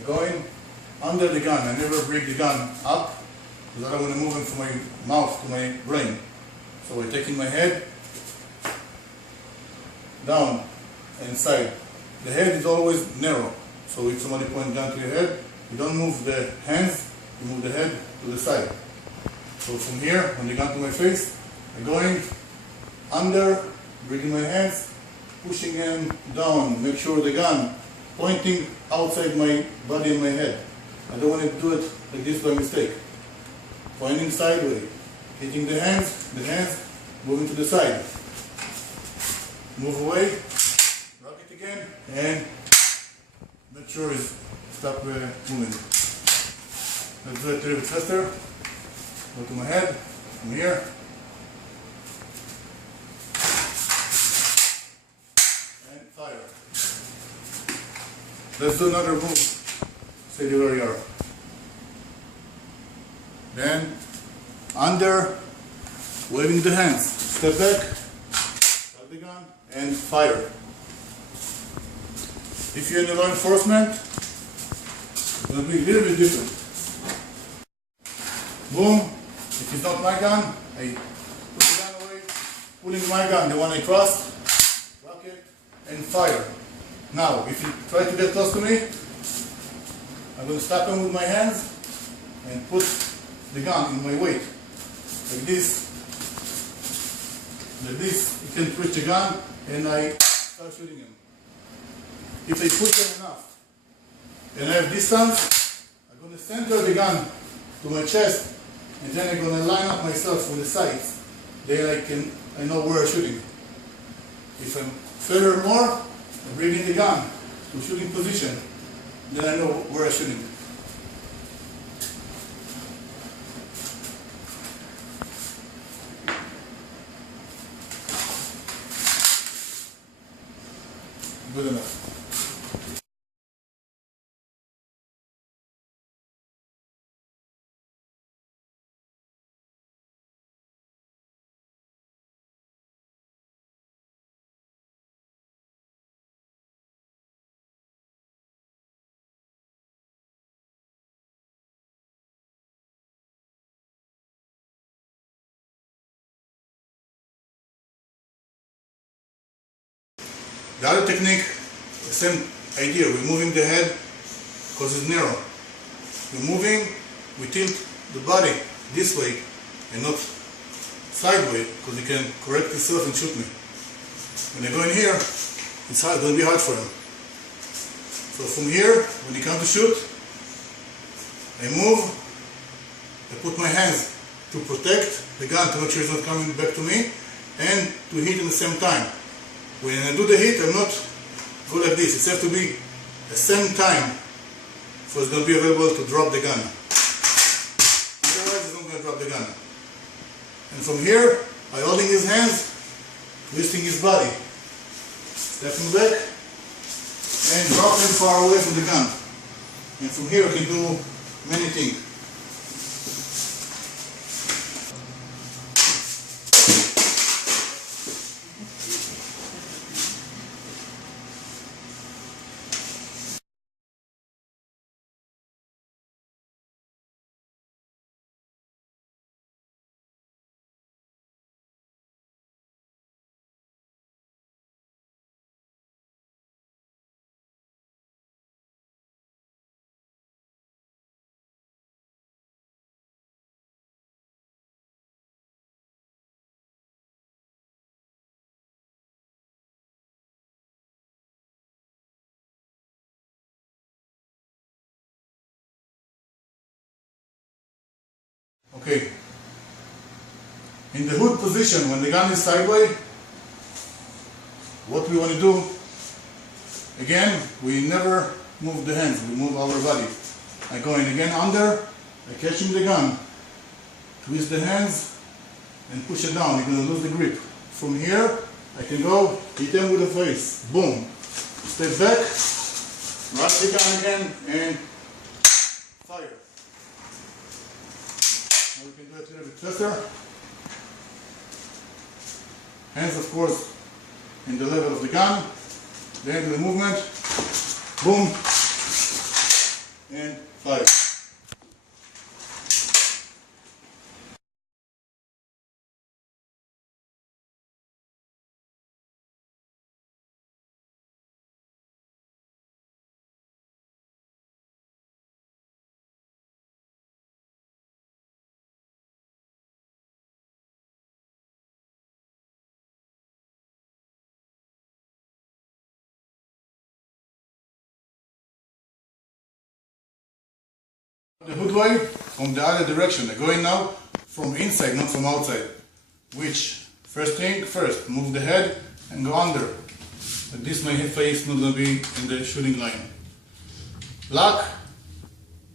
I go in under the gun. I never bring the gun up because I don't want to move it from my mouth to my brain. So I take in my head, down and side. The head is always narrow. So if somebody points gun to your head, you don't move the hands, you move the head to the side. So from here, when the gun to my face, I go in under, bringing my hands, pushing them down, make sure the gun pointing outside my body and my head. I don't want to do it like this by mistake. Pointing sideways, hitting the hands, moving to the side. Move away, rock it again, and make sure it's stop moving. Let's do it a little bit faster. Go to my head, from here. And fire. Let's do another move. Stay where you are. Then, under, waving the hands. Step back, hold the gun, and fire. If you're in law enforcement, it's going to be a little bit different. Boom. If it's not my gun, I put the gun away, pulling my gun, the one I crossed, rock it, and fire. Now, if you try to get close to me, I'm going to stop him with my hands and put the gun in my weight. Like this. Like this, you can twitch the gun and I start shooting him. If I push them enough and I have distance, I'm going to center the gun to my chest and then I'm going to line up myself from the sides. Then I know where I'm shooting. If I'm further more, I'm bringing the gun to shooting position. Then I know where I'm shooting. Good enough. The other technique, the same idea, we're moving the head because it's narrow. We're moving, we tilt the body this way and not sideways because he can correct himself and shoot me. When I go in here, it's going to be hard for him. So from here, when he comes to shoot, I move, I put my hands to protect the gun to make sure it's not coming back to me and to hit at the same time. When I do the hit, I'm not go like this. It has to be the same time, so it's going to be available to drop the gun. Otherwise, it's not going to drop the gun. And from here, by holding his hands, twisting his body, stepping back, and dropping far away from the gun. And from here, I can do many things. Okay. In the hood position, when the gun is sideways, what we want to do, again, we never move the hands, we move our body. I go in again under, I catch him the gun, twist the hands, and push it down. You're going to lose the grip. From here, I can go, hit them with the face, boom. Step back, rock the gun again, and fire. Now we can do it a little bit faster. Hands, of course, in the level of the gun. Then do the movement. Boom. The hood way from the other direction. I'm going now from inside, not from outside. Which, first thing first, move the head and go under. Like this my face not going to be in the shooting line. Lock,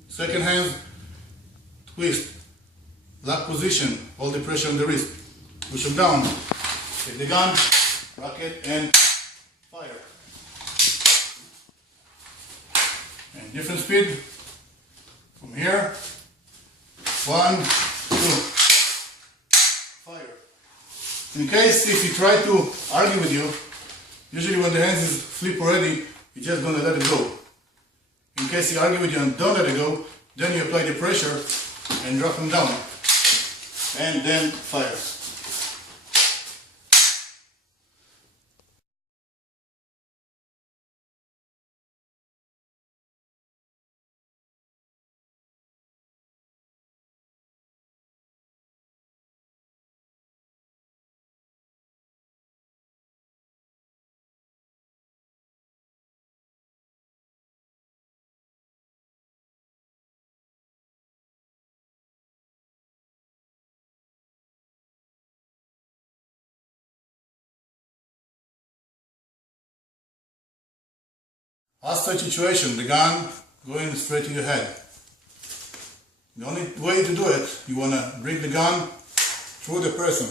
second hand, twist. Lock position, hold the pressure on the wrist. Push him down. Take the gun, rock it, and fire. And different speed. From here, 1, 2, fire. In case if he try to argue with you, usually when the hands is flip already, you're just gonna let it go. In case he argue with you and don't let it go, then you apply the pressure and drop him down. And then fire. Hostage situation, the gun going straight to your head. The only way to do it, you want to bring the gun through the person.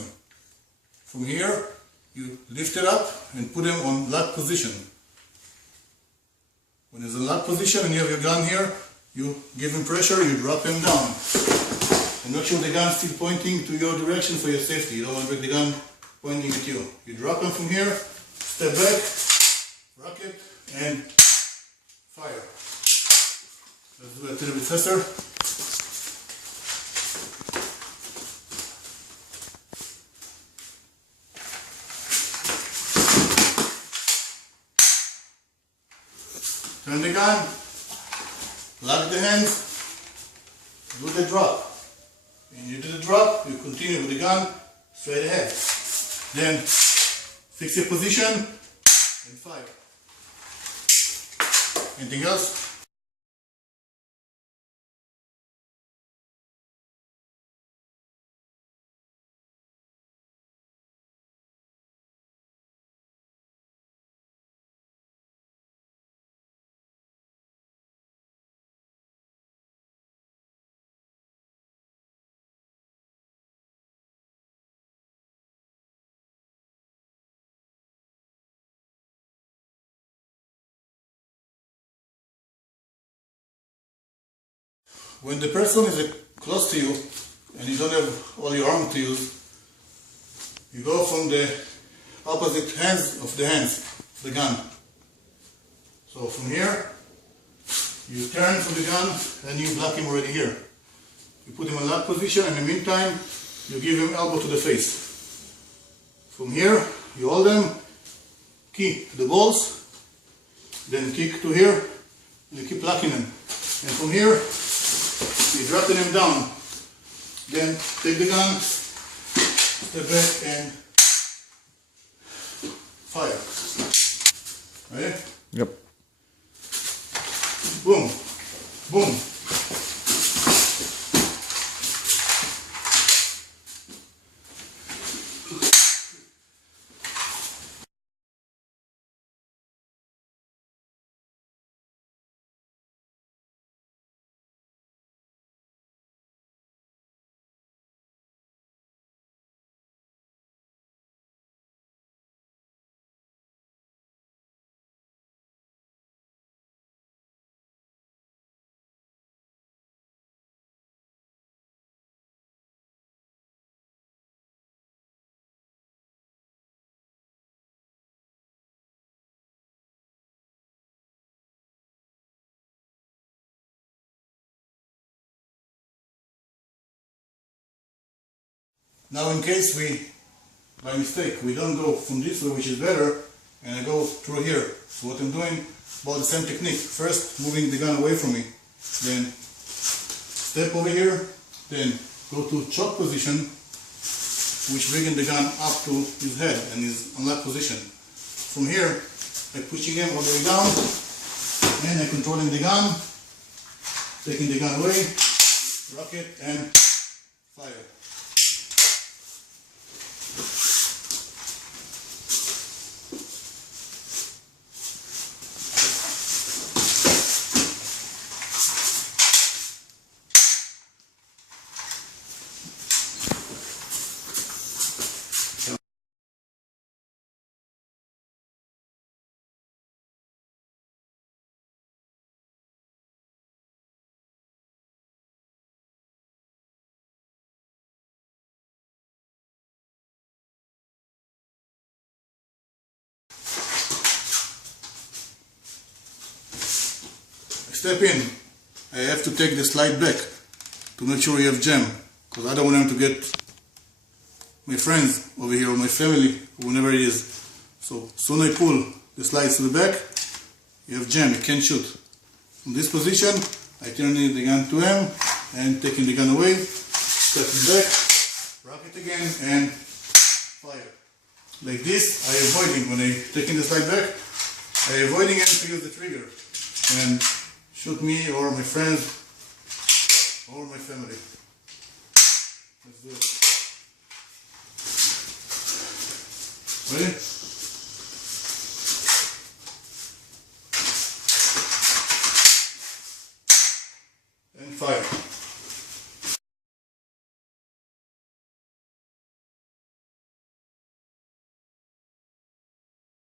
From here, you lift it up and put him on lock position. When he's in lock position and you have your gun here, you give him pressure, you drop him down. And make sure the gun is still pointing to your direction for your safety. You don't want to bring the gun pointing at you. You drop him from here, step back, rock it, and fire. Let's do it a little bit faster. Turn the gun, lock the hands, do the drop. When you do the drop, you continue with the gun straight ahead. Then fix your position and fire. Anything else? When the person is close to you and you don't have all your arm to use, you go from the opposite hands of the gun. So from here, you turn from the gun and you block him already here. You put him in lock position, and in the meantime, you give him elbow to the face. From here, you hold him, key to the balls, then kick to here, and you keep locking him. And from here, you're dropping him down. Then take the gun, step back and fire. Ready? Yep. Boom. Boom. Now in case we, by mistake, we don't go from this way, which is better, and I go through here. So what I'm doing, about the same technique. First, moving the gun away from me. Then step over here, then go to choke position, which bringing the gun up to his head and his unlock position. From here, I'm pushing him all the way down, and I'm controlling the gun, taking the gun away, rocket and fire. Step in. I have to take the slide back to make sure you have jam, because I don't want them to get my friends over here or my family, whenever it is. So soon I pull the slides to the back, you have jam, you can't shoot. From this position, I turn the gun to M and taking the gun away, step it back, rocket again and fire. Like this, I avoiding, when I taking the slide back, I avoiding him to use the trigger and shoot me or my friends or my family. Let's do it. Ready? And fire.